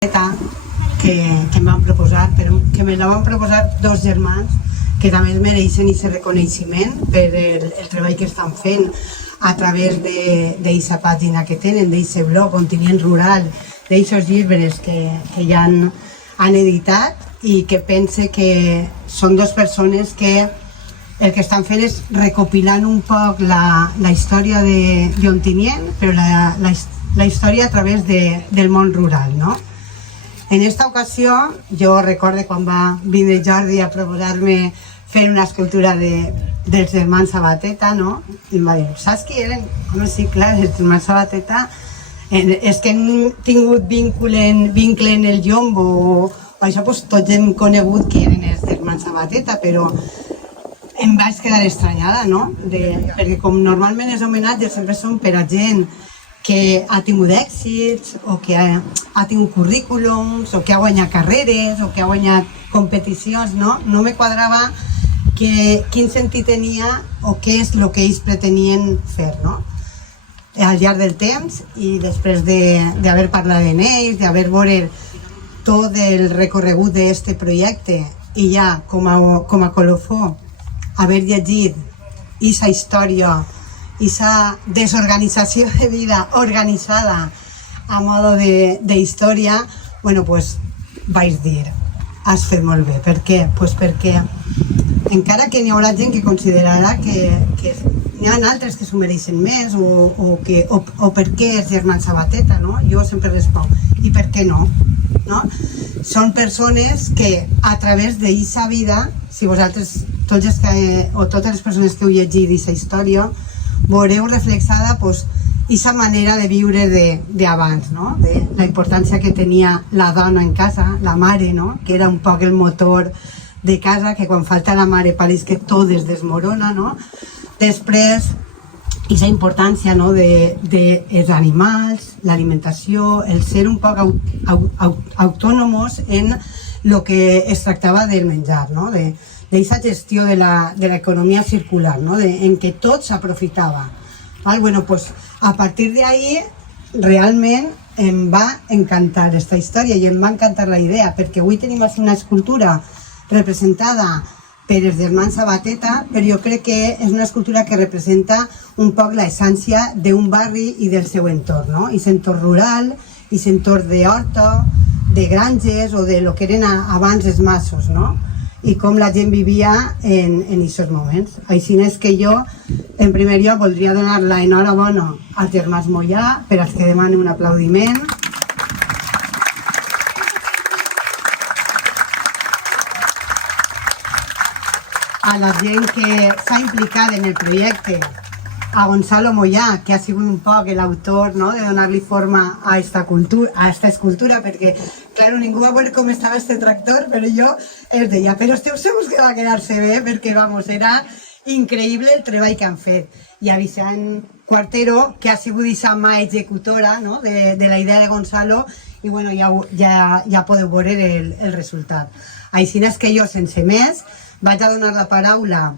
que em van proposar, que me la van proposar dos germans que també mereixen aquest reconeixement per el treball que estan fent a través d'aquesta pàgina que tenen, d'aquest blog, Continent Rural, d'aquests llibres que ja han editat, i que pense que són dues persones que el que estan fent és recopilant un poc la història d'Ontinyent, però la història a través del món rural, no? En esta ocasió, jo recordo quan va vindre Jordi a proposar-me fer una escultura dels germans Sabateta, no? I em va dir, saps qui eren? Home, sí, clar, els germans Sabateta és que hem tingut vincle en el Jombo, o això tots hem conegut qui eren els germans Sabateta, però em vaig quedar estranyada, no? Perquè com normalment els homenatges sempre són per a gent que ha tingut èxits, o que ha tingut currículums, o que ha guanyat carreres, o que ha guanyat competicions, no? No me quadrava quin sentit tenia o què és el que ells pretenien fer, no? Al llarg del temps, i després d'haver parlat amb ells, d'haver vist tot el recorregut d'aquest projecte, i ja, com a colofó, haver llegit aquesta història, aquesta desorganització de vida organitzada a modo d'història, bueno, pues vaig dir, has fet molt bé. Per què? Pues perquè encara que n'hi haurà gent que considerarà que n'hi ha altres que s'ho mereixen més, o per què els germans Sabateta, no? Jo sempre responc, i per què no? Són persones que a través d'aquesta vida, si vosaltres, totes les persones que heu llegit aquesta història, veureu reflexada aquesta manera de viure d'abans, de la importància que tenia la dona en casa, la mare, que era un poc el motor de casa, que quan falta la mare pareix que tot es desmorona. Després, aquesta importància dels animals, l'alimentació, el ser un poc autònoms en el que es tractava del menjar, d'aquesta gestió de l'economia circular, en què tot s'aprofitava. A partir d'ahí, realment em va encantar aquesta història i em va encantar la idea, perquè avui tenim una escultura representada per els germans Sabateta, però jo crec que és una escultura que representa un poc l'essència d'un barri i del seu entorn, i l'entorn rural, i l'entorn d'horta, de granges, o de lo que eren abans els masos, i com la gent vivia en aquests moments. Així és que jo, en primer lloc, voldria donar l'enhorabona als germans Mollà, per als que demanen un aplaudiment. A la gent que s'ha implicat en el projecte, a Gonzalo Mollà, que ha sigut un poc l'autor de donar-li forma a aquesta escultura, perquè, clar, ningú va veure com estava este tractor, però jo els deia, però esteu segurs que va quedar-se bé? Perquè, era increïble el treball que han fet. I a Vicent Cuartero, que ha sigut aquesta mà executora de la idea de Gonzalo, i ja podeu veure el resultat. Així és que jo, sense més, vaig a donar la paraula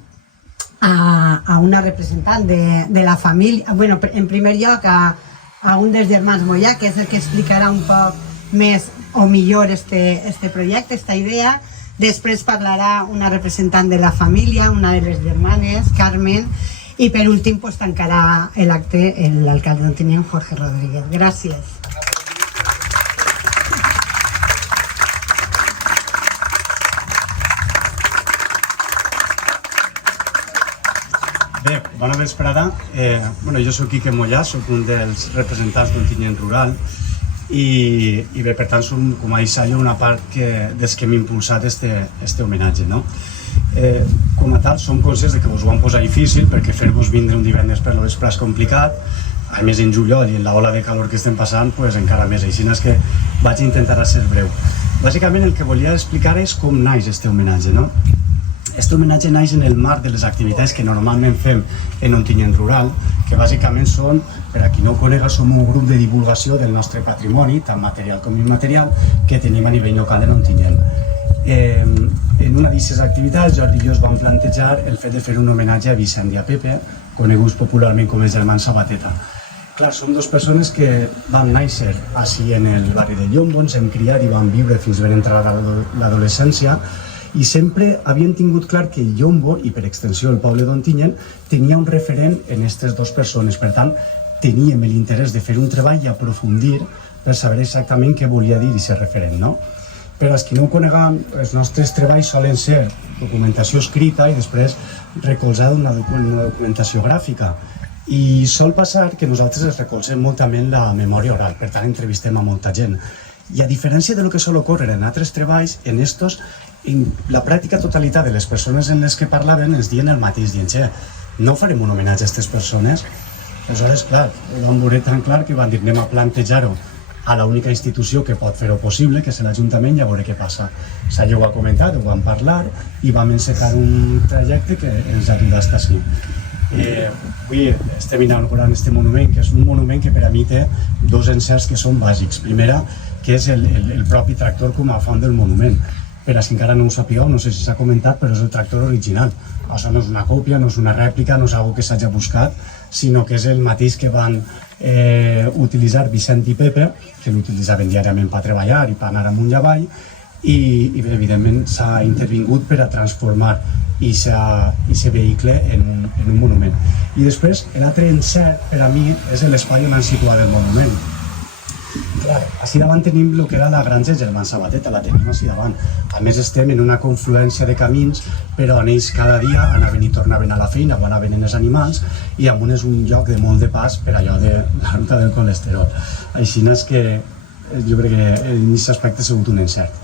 a una representant de la família, en primer lloc a un dels germans Mollà, que és el que explicarà un poc més o millor este projecte, esta idea. Després parlarà una representant de la família, una de les germanes, Carmen, i per últim tancarà l'acte l'alcalde d'Ontinyent, Jorge Rodríguez. Gràcies. Bé, bona vesprada. Jo soc Quique Mollà, soc un dels representants d'Ontinyent Rural i bé, per tant, som, com a Isaio, una part dels que hem impulsat este homenatge. Com a tal, som conscients que us ho vam posar difícil, perquè fer-vos vindre un divendres per la vesprada és complicat, a més en juliol i en l'ola de calor que estem passant, encara més. Així és que vaig intentar ser breu. Bàsicament, el que volia explicar és com naix este homenatge. Este homenatge naix en el marc de les activitats que normalment fem en Ontinyent Rural, que bàsicament són, per a qui no ho conega, som un grup de divulgació del nostre patrimoni, tant material com immaterial, que tenim a nivell local en Ontinyent. En una d'aquestes activitats, Jordi i jo es vam plantejar el fet de fer un homenatge a Vicent i a Pepe, coneguts popularment com els germans Sabateta. Clar, som dues persones que vam néixer així en el barri de Llombo, ens hem criat i vam viure fins ben entrar a l'adolescència i sempre havien tingut clar que Llombo, i per extensió el poble d'Ontinyent, tenia un referent en aquestes dues persones. Per tant, teníem l'interès de fer un treball i aprofundir per saber exactament què volia dir aquest referent, no? Per als qui no ho coneguem, els nostres treballs solen ser documentació escrita i després recolzada una documentació gràfica. I sol passar que nosaltres es recolzem molt també en la memòria oral, per tant entrevistem a molta gent. I a diferència del que sol ocórrer en altres treballs, en estos, en la pràctica totalitat de les persones en les que parlaven ens diuen el mateix, dient, no farem un homenatge a aquestes persones. Aleshores, clar, ho van veure tan clar que van dir, anem a plantejar-ho a l'única institució que pot fer-ho possible, que és l'Ajuntament, i a veure què passa. S'allò ho ha comentat, ho vam parlar i vam encetar un trajecte que ens ajuda fins aquí. Avui estem inaugurant aquest monument, que és un monument que per a mi té dos encerts que són bàsics. Primera, que és el propi tractor com a font del monument. Per als que encara no ho sapigueu, no sé si s'ha comentat, però és el tractor original. Això no és una còpia, no és una rèplica, no és una que s'hagi buscat, sinó que és el mateix que van utilitzar Vicent i Pepe, que l'utilitzaven diàriament per treballar i per anar amunt i avall, i evidentment s'ha intervingut per a transformar aquest vehicle en un monument. I després, l'altre encert per a mi és l'espai on han situat el monument. Clar, així davant tenim el que era la granja Germans Sabateta, la tenim així davant. A més estem en una confluència de camins, però on ells cada dia anaven i tornaven a la feina o anaven en els animals, i amunt és un lloc de molt de pas per allò de la ruta del colesterol. Així és que jo crec que en aquest aspecte ha sigut un encert.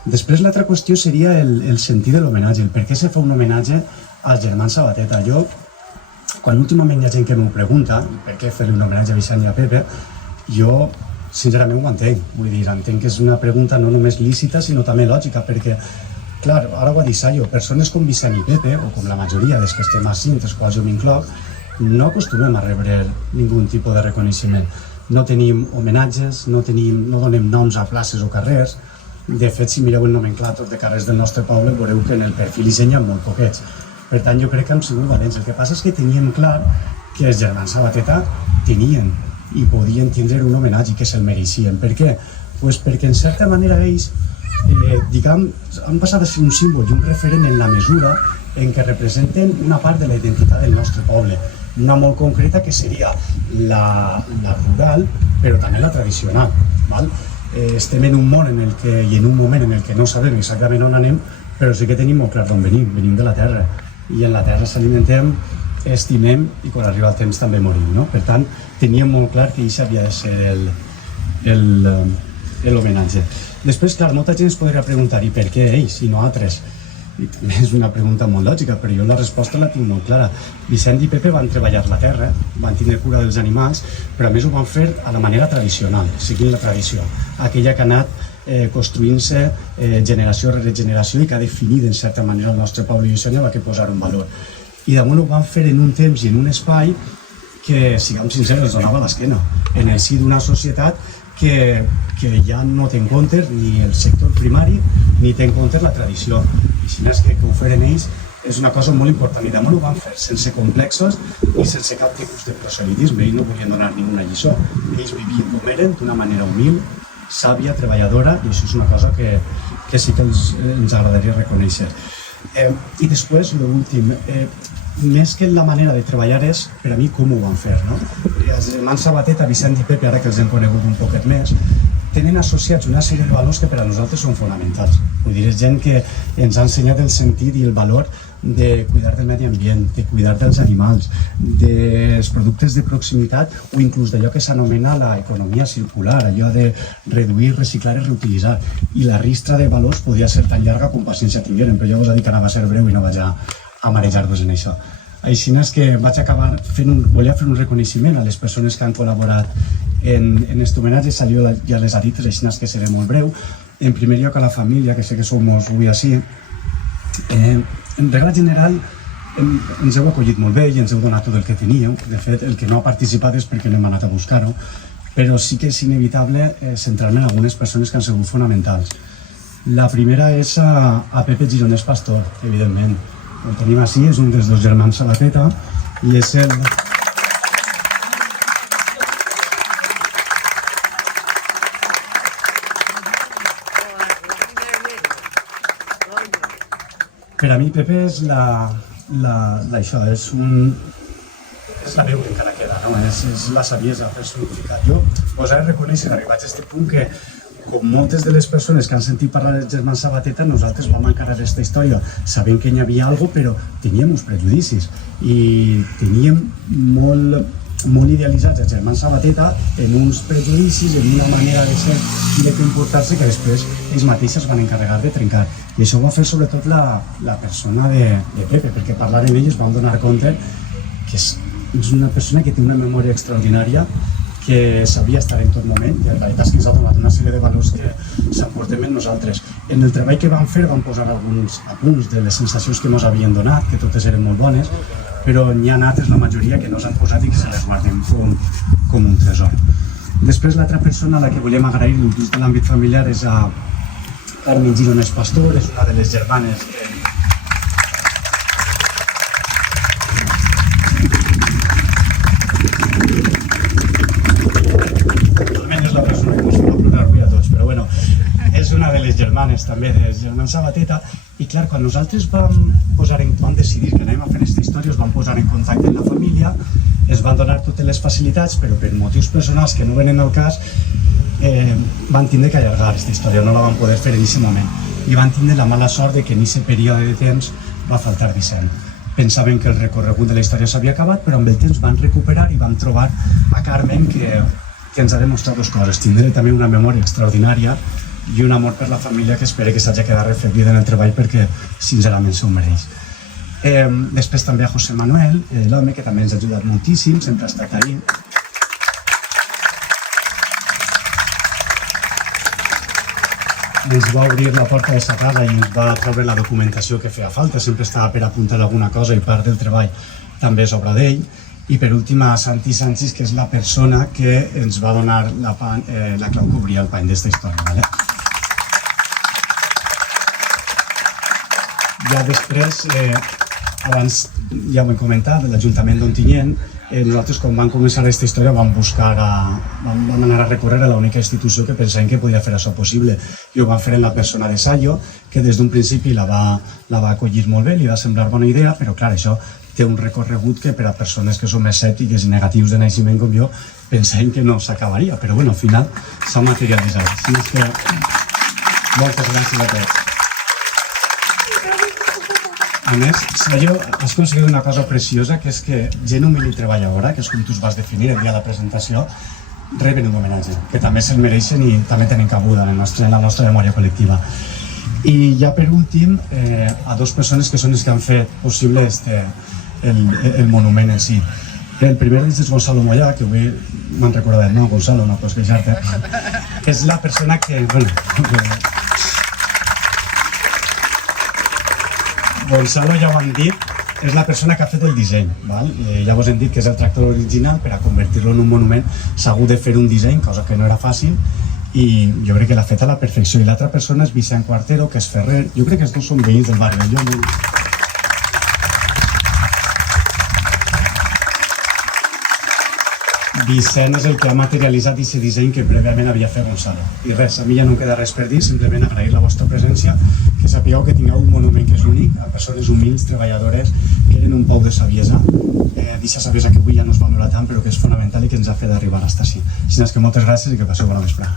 Després l'altra qüestió seria el sentit de l'homenatge, el per què se fa un homenatge als Germans Sabateta. Jo, quan últimament hi ha gent que m'ho pregunta, per què fer-li un homenatge a Vicent i a Pepe, jo sincerament ho entenc. Vull dir, entenc que és una pregunta no només lícita, sinó també lògica, perquè, clar, ara ho ha dit Sayo, persones com Vicent i Pepe, o com la majoria dels que estem així, entre els quals jo m'incloc, no acostumem a rebre ningú tipus de reconeixement. No tenim homenatges, no donem noms a places o carrers. De fet, si mireu el nomenclàtor de carrers del nostre poble, veureu que en el perfil hi ha molt poquets. Per tant, jo crec que hem sigut valents. El que passa és que teníem clar que els Germans Sabateta tenien i podien tindre un homenatge i que se'l mereixien. Per què? Pues perquè en certa manera ells han passat a ser un símbol i un referent en la mesura en què representen una part de la identitat del nostre poble, una molt concreta que seria la rural, però també la tradicional. Estem en un món i en un moment en el que no sabem exactament on anem, però sí que tenim molt clar d'on venim de la terra, i en la terra s'alimentem, estimem i quan arriba el temps també morim, no? Per tant, teníem molt clar que això havia de ser l'homenatge. Després, clar, molta gent es podria preguntar i per què ells i no altres? I també és una pregunta molt lògica, però jo la resposta la tinc molt clara. Vicent i Pepe van treballar la terra, van tindre cura dels animals, però a més ho van fer a la manera tradicional, seguint la tradició, aquella que ha anat construint-se generació rere generació i que ha definit en certa manera el nostre poble, i això n'hi ha que posar un valor. I damunt ho van fer en un temps i en un espai que, siguem sincers, els donava l'esquena, en el si d'una societat que ja no té en compte ni el sector primari ni té en compte la tradició. I si no és que ho feren ells és una cosa molt important, i damunt ho van fer sense complexos i sense cap tipus de proselitisme. Ells no volien donar ninguna lliçó, ells vivien com eren, d'una manera humil, sàvia, treballadora, i això és una cosa que sí que ens agradaria reconèixer. I després, l'últim, més que la manera de treballar és, per a mi, com ho van fer, no? Els Germans Sabateta, Vicent i Pepe, ara que els hem conegut un poquet més, tenen associats una sèrie de valors que per a nosaltres són fonamentals. Vull dir, és gent que ens ha ensenyat el sentit i el valor de cuidar del medi ambient, de cuidar dels animals, dels productes de proximitat o inclús d'allò que s'anomena l'economia circular, allò de reduir, reciclar i reutilitzar. I la ristra de valors podia ser tan llarga com paciència tingueren, però jo us he dit que anava a ser breu i no vaig a marejar-vos en això. Així és que vaig acabar volia fer un reconeixement a les persones que han col·laborat en aquest homenatge. Salió ja les ha dit, així és que seré molt breu. En primer lloc a la família, que sé que som molts avui així. En regla general ens heu acollit molt bé i ens heu donat tot el que teníeu. De fet, el que no ha participat és perquè no hem anat a buscar-ho, però sí que és inevitable centrar-me en algunes persones que han sigut fonamentals. La primera és a Pepe Gironès Pastor, evidentment. El tenim així, és un dels dos germans Sabateta i és Per a mi Pepe és això, és la veu que encara queda, no? És la saviesa personificada. Jo us he de reconèixer, arribats a aquest punt, que com moltes de les persones que han sentit parlar dels germans Sabateta, nosaltres vam encarregar aquesta història sabent que hi havia alguna cosa, però teníem uns prejudicis i teníem molt idealitzats els germans Sabateta en uns prejudicis, en una manera de ser i de comportar-se que després ells mateixos van encarregar de trencar. I això ho va fer sobretot la persona de Pepe, perquè parlant amb ells vam donar compte que és una persona que té una memòria extraordinària, que sabia estar en tot moment i la veritat és que ens ha donat una sèrie de valors que s'emportem en nosaltres. En el treball que vam fer vam posar alguns apunts de les sensacions que ens havien donat, que totes eren molt bones, però n'hi ha altres, la majoria, que no s'han posat i que se les guardem com un tresor. Després, l'altra persona a la que volem agrair dins de l'àmbit familiar és a Carmen Gironès Pastor, és una de les germanes que és una de les germanes també dels germans Sabateta i clar, quan nosaltres vam decidir que anàvem a fer aquesta història, es van posar en contacte amb la família, es van donar totes les facilitats, però per motius personals que no venen al cas van tindre que allargar aquesta història, no la van poder fer en aquest moment i van tindre la mala sort de que en aquest període de temps va faltar Vicent. Pensaven que el recorregut de la història s'havia acabat, però amb el temps van recuperar i van trobar a Carmen que ens ha demostrat dues coses, tindre també una memòria extraordinària i un amor per la família que espero que s'hagi quedat reflectida en el treball perquè sincerament s'ho mereix. Després també a José Manuel, l'home que també ens ha ajudat moltíssim, sempre ha estat ahí. Ens va obrir la porta de sa casa i ens va treure la documentació que feia falta, sempre estava per apuntar alguna cosa i part del treball també és obra d'ell. I per últim a Santi Sánchez, que és la persona que ens va donar la clau que obria el pany d'esta història. Ja després, abans ja ho he comentat, l'Ajuntament d'Ontinyent, nosaltres quan vam començar aquesta història vam anar a recórrer a l'única institució que pensàvem que podia fer això possible i ho vam fer en la persona de Sayo, que des d'un principi la va acollir molt bé, li va semblar bona idea, però clar, això té un recorregut que per a persones que són més escèptiques i negatius de naixement com jo pensàvem que no s'acabaria, però bueno, al final s'ha materialitzat. Així és que moltes gràcies a tots. A més, Sayo, has aconseguit una cosa preciosa, que és que gent humil i treballadora, que és com tu es vas definir el dia de la presentació, reben un homenatge, que també se'l mereixen i també tenen cabuda en la nostra memòria col·lectiva. I ja per últim, a dues persones que són les que han fet possible el monument en si. El primer d'ells és Gonzalo Mollà, que avui m'han recordat el nom, Gonzalo, no pots queixar-te, que és la persona que... Gonzalo, ja ho han dit, és la persona que ha fet el disseny. Ja vos hem dit que és el tractor original, per a convertir-lo en un monument s'ha hagut de fer un disseny, cosa que no era fàcil, i jo crec que l'ha fet a la perfecció. I l'altra persona és Vicent Cuartero, que és ferrer. Jo crec que els dos són veïns del barri. Vicent és el que ha materialitzat aquest disseny que prèviament havia fet Gonzalo. I res, a mi ja no queda res per dir, simplement agrair la vostra presència, que sapigueu que tingueu un monument que és únic, a persones humils, treballadores, que eren un pou de saviesa, d'aquesta saviesa que avui ja no es valora tant, però que és fonamental i que ens ha fet arribar fins ací. Així que moltes gràcies i que passeu bona vesprada.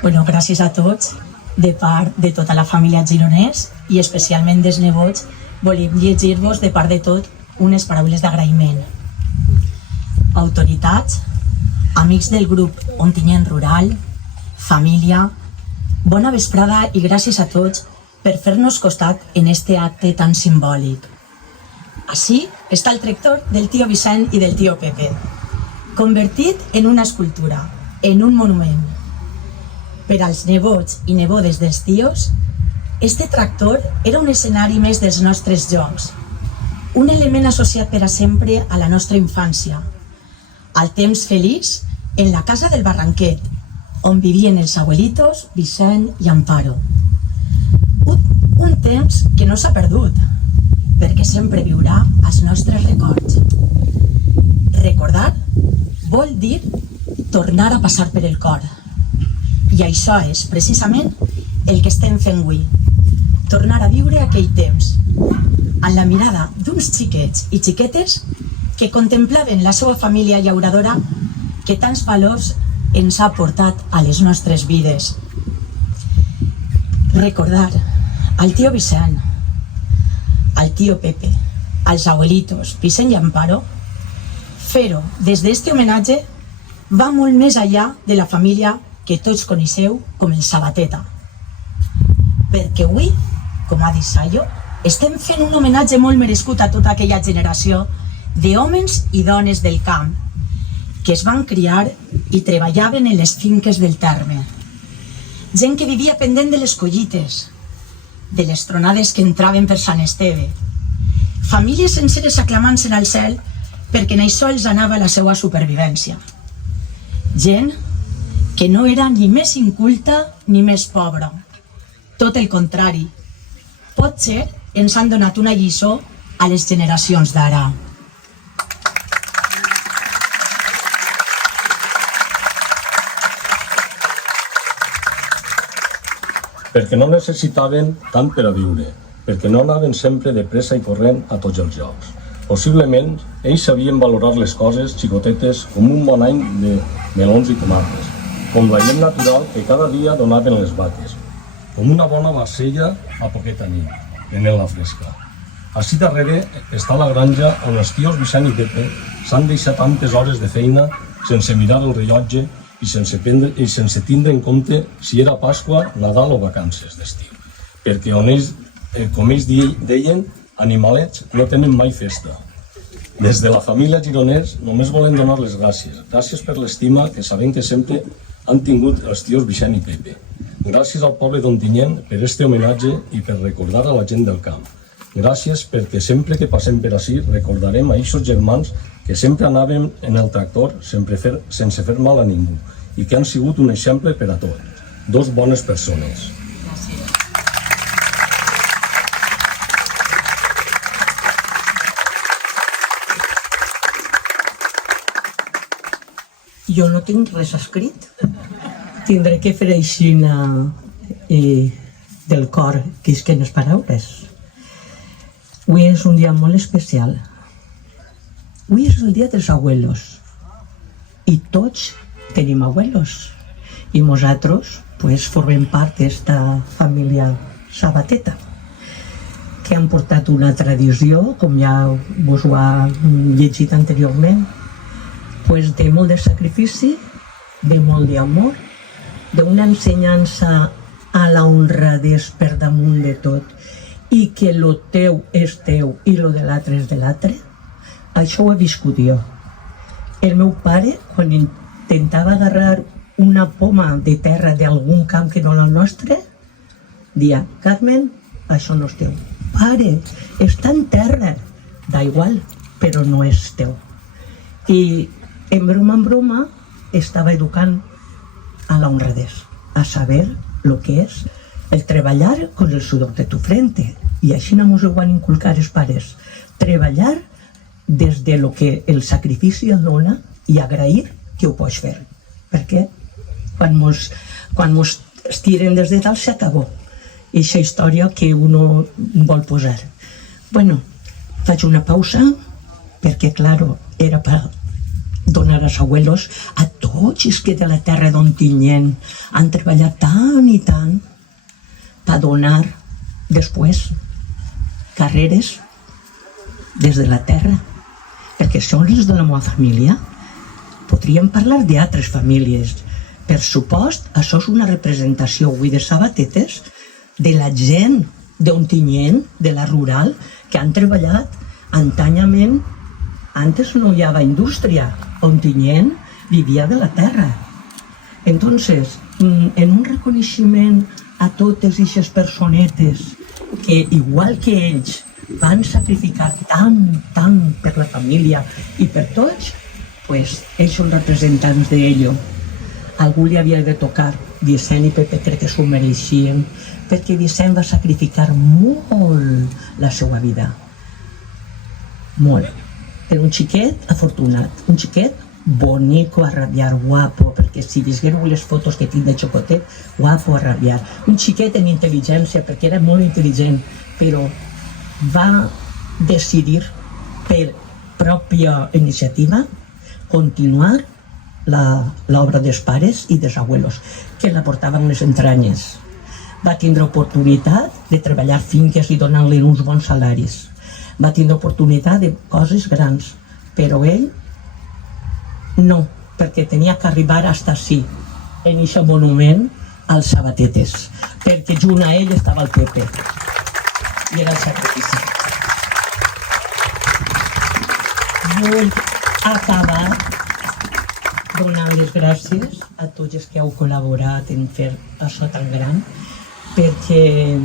Bueno, gràcies a tots, de part de tota la família Gironès i especialment dels nebots, volem llegir-vos de part de tot unes paraules d'agraïment. Autoritats, amics del grup Ontinyent Rural, família, bona vesprada i gràcies a tots per fer-nos costat en este acte tan simbòlic. Així està el tractor del tio Vicent i del tio Pepe, convertit en una escultura, en un monument. Per als nebots i nebodes dels tios, este tractor era un escenari més dels nostres jocs, un element associat per a sempre a la nostra infància, al temps feliç en la casa del Barranquet, on vivien els abuelitos Vicent i Amparo. temps que no s'ha perdut, perquè sempre viurà als nostres records. Recordar vol dir tornar a passar per el cor. I això és, precisament, el que estem fent avui. Tornar a viure aquell temps, amb la mirada d'uns xiquets i xiquetes que contemplaven la seva família llauradora que tants valors ens ha portat a les nostres vides. Recordar al tío Vicent, al tío Pepe, als abuelitos Vicent i Amparo, fer-ho des d'este homenatge va molt més enllà de la família que tots coneixeu com el Sabateta. Perquè avui, com ha dit Sayo, estem fent un homenatge molt merescut a tota aquella generació d'homes i dones del camp que es van criar i treballaven en les finques del terme. Gent que vivia pendent de les collites, de les tronades que entraven per Sant Esteve. Famílies senceres aclamant-se al cel perquè en això els anava la seva supervivència. Gent que no era ni més inculta ni més pobra. Tot el contrari. Potser ens han donat una lliçó a les generacions d'ara. Perquè no necessitaven tant per a viure, perquè no anaven sempre de pressa i corrent a tots els llocs. Possiblement, ells sabien valorar les coses xicotetes com un bon any de melons i tomates, com la llet natural que cada dia donaven les vaques, com una bona barcella a poqueta nit, prenent la fresca. Així darrere està la granja on els tios Vicent i Pepe s'han deixat tantes hores de feina sense mirar el rellotge i sense tindre en compte si era Pasqua, Nadal o vacances d'estiu. Perquè on ells, com ells deien, animalets no tenen mai festa. Des de la família Gironers només volem donar les gràcies. Gràcies per l'estima que sabem que sempre han tingut els tios Vicent i Pepe. Gràcies al poble d'Ontinyent per este homenatge i per recordar a la gent del camp. Gràcies perquè sempre que passem per ací recordarem a eixos germans que sempre anaven en el tractor sense fer mal a ningú i que han sigut un exemple per a tot. Dos bones persones. Jo no tinc res escrit. Tindré que fer així del cor, que és que les paraules. Avui és un dia molt especial. Avui és el dia dels abuelos. I tots tenim abuelos. I nosaltres formem part d'esta família Sabateta, que han portat una tradició, com ja vos ho ha llegit anteriorment, de molt de sacrifici, de molt d'amor, d'una ensenyança a la honradesa per damunt de tot, i que lo teu és teu i lo de l'altre és de l'altre. Això ho he viscut jo. El meu pare, quan intentava agarrar una poma de terra d'algun camp que no era el nostre, deia: Carmen, això no és teu. Pare, està en terra. Da igual, però no és teu. I en broma estava educant a la honradesa, a saber el que és el treballar con el sudor de tu frente. I així no ens ho van inculcar els pares. Treballar des de lo que el sacrifici et dona i agrair que ho pots fer. Perquè quan mos estiren des de dalt s'acabó. Eixa història que uno vol posar. Bueno, faig una pausa perquè, claro, era per donar als abuelos, a tots els que de la terra d'Ontinyent han treballat tant i tant per donar després carreres des de la terra, perquè són els de la meva família. Podríem parlar d'altres famílies. Per supost, això és una representació avui de Sabatetes, de la gent d'Ontinyent, de la rural, que han treballat antanyament. Antes no hi havia indústria. Ontinyent vivia de la terra. Entonces, en un reconeixement a totes aquestes personetes que, igual que ells, van sacrificar tant per la família i per tots, ells són representants d'ello. Algú li havia de tocar Vicent i Pepe crec que s'ho mereixien, perquè Vicent va sacrificar molt la seva vida. Molt. Era un xiquet afortunat, un xiquet bonico a rabiar, guapo, perquè si visguéreu les fotos que tinc de xocotet, guapo a rabiar. Un xiquet en intel·ligència, perquè era molt intel·ligent, però va decidir per pròpia iniciativa continuar l'obra dels pares i dels abuelos, que la portaven les entranyes. Va tindre oportunitat de treballar finques i donar-li uns bons salaris. Va tindre oportunitat de coses grans, però ell no, perquè tenia que arribar fins ací, en aquest monument als Sabatetes, perquè junt a ell estava el Pepe, i era el sacrifici. Vull acabar donant les gràcies a tots els que heu col·laborat en fer això tan gran, perquè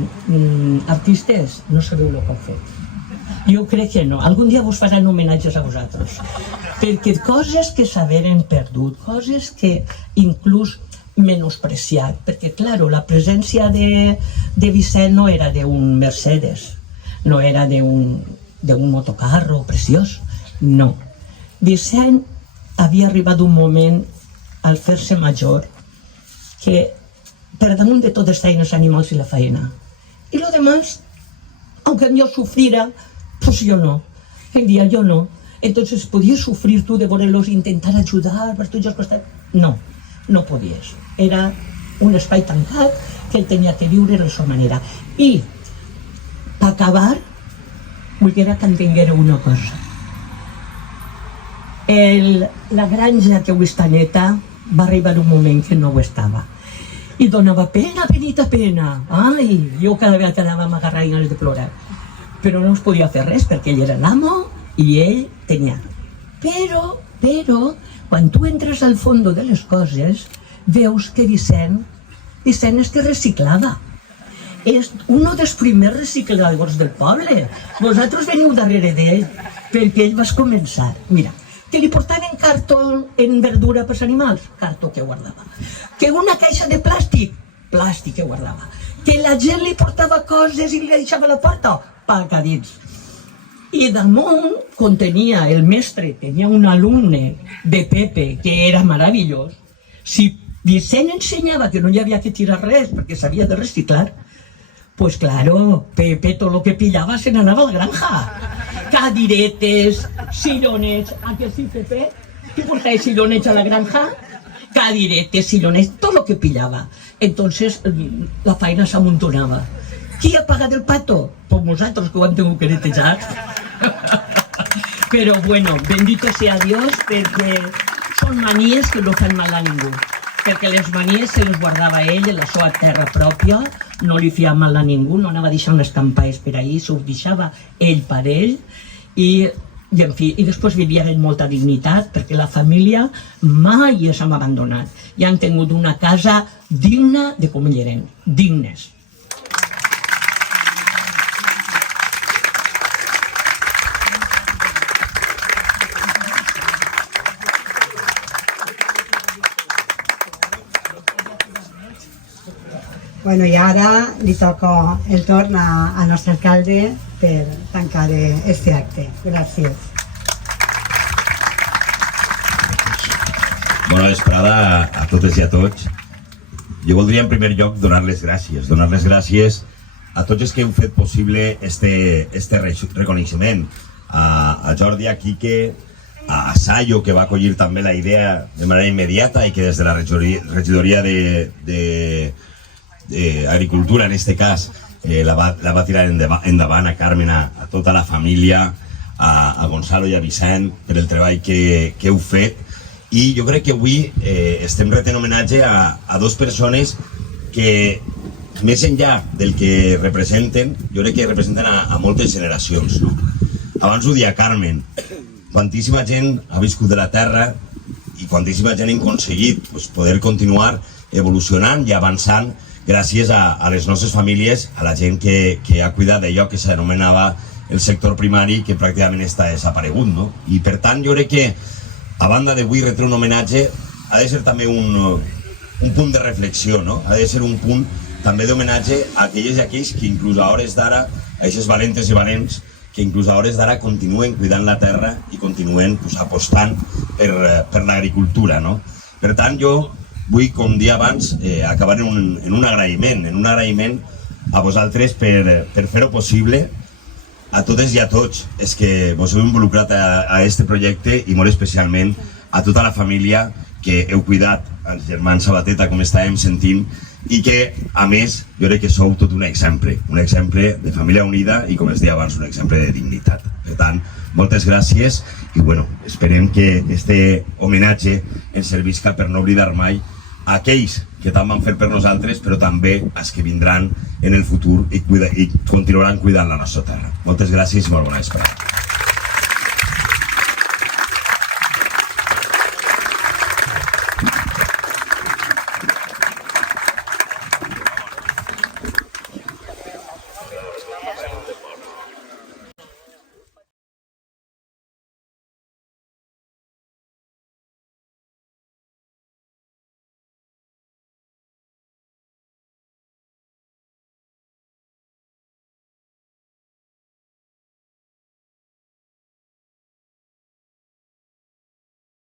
artistes no sabeu el que heu fet. Jo crec que no. Algun dia vos faran homenatges a vosaltres. Perquè coses que s'haveren perdut, coses que inclús menospreciat, perquè, claro, la presència de Vicent no era d'un Mercedes, no era d'un motocarro preciós, no. Vicent havia arribat un moment al fer-se major que per damunt de tot estaven els animals i la feina. I lo demás, aunque yo sufriera, pues yo no. El día yo no. Entonces, ¿podías sufrir tú de verlos intentar ayudar per tots els costats? No, no podies. Era un espai tancat que ell tenia que viure de la seva manera. I, per acabar, volguera que entenguéreu una cosa. La granja que avui està neta va arribar un moment que no ho estava. I donava pena, penita pena. Ai, jo cada vegada quedava m'agarrar i ganes de plorar. Però no es podia fer res perquè ell era l'amo i ell tenia. Però, quan tu entres al fons de les coses, veus que Vicent és que reciclava. És un dels primers recicladors del poble. Vosaltres veniu darrere d'ell perquè ell va començar. Mira, que li portaven cartó en verdura per als animals, cartó que guardava. Que una caixa de plàstic, plàstic que guardava. Que la gent li portava coses i li deixava a la porta, paga dins. I damunt contenia el mestre, tenia un alumne de Pepe que era meravellós. Si Vicent ensenyava que no hi havia que tirar res perquè s'havia de reciclar, pues claro, Pepe tot lo que pillava se n'anava a la granja. Cadiretes, sillones, ¿a que sí, Pepe? ¿Qué portáis sillones a la granja? Cadiretes, sillones, todo lo que pillaba. Entonces la feina s'amuntonava. Qui ha pagat el pato? Pues vosaltres, que ho hem tingut que netejar. Però bueno, bendito sea Dios, perquè són manies que no fan mal a ningú. Perquè les manies se les guardava ell en la seva terra pròpia, no li feia mal a ningú, no anava deixant les campanyes per ahí, s'ho deixava ell per ell, i en fi, i després vivien en molta dignitat, perquè la família mai els hem abandonat, i han tingut una casa digna de com ell eren, dignes. Bueno, i ara li toca el torn al nostre alcalde per tancar este acte. Gràcies. Bona vesprada a totes i a tots. Jo voldria en primer lloc donar les gràcies a tots els que heu fet possible este reconeixement. A Jordi, a Quique, a Sayo, que va acollir també la idea de manera immediata i que des de la regidoria d'Agricultura, en este cas, la va tirar endavant, a Carmen, a tota la família, a Gonzalo i a Vicent per el treball que heu fet. I jo crec que avui estem retent homenatge a dos persones que, més enllà del que representen, jo crec que representen a moltes generacions. Abans ho deia Carmen, quantíssima gent ha viscut de la terra i quantíssima gent ha aconseguit poder continuar evolucionant i avançant gràcies a les nostres famílies, a la gent que ha cuidat d'allò que s'anomenava el sector primari, que pràcticament està desaparegut, no? I per tant jo crec que, a banda d'avui retre un homenatge, ha de ser també un un punt de reflexió, no? Ha de ser un punt també d'homenatge a aquelles i aquells que inclús a hores d'ara, a aquestes valentes i valents, que inclús a hores d'ara continuen cuidant la terra i continuen apostant per l'agricultura, no? Per tant, jo vull, com dia abans, acabar en un agraïment a vosaltres per fer-ho possible, a totes i a tots els que vos heu involucrat a aquest projecte i molt especialment a tota la família que heu cuidat, els germans Sabateta, com estàvem sentint, i que, a més, jo crec que sou tot un exemple de família unida i, com es deia abans, un exemple de dignitat. Per tant, moltes gràcies i, bueno, esperem que este homenatge ens servisca per no oblidar mai aquells que tant van fer per nosaltres, però també els que vindran en el futur i continuaran cuidant la nostra terra. Moltes gràcies i molt bona vesprada.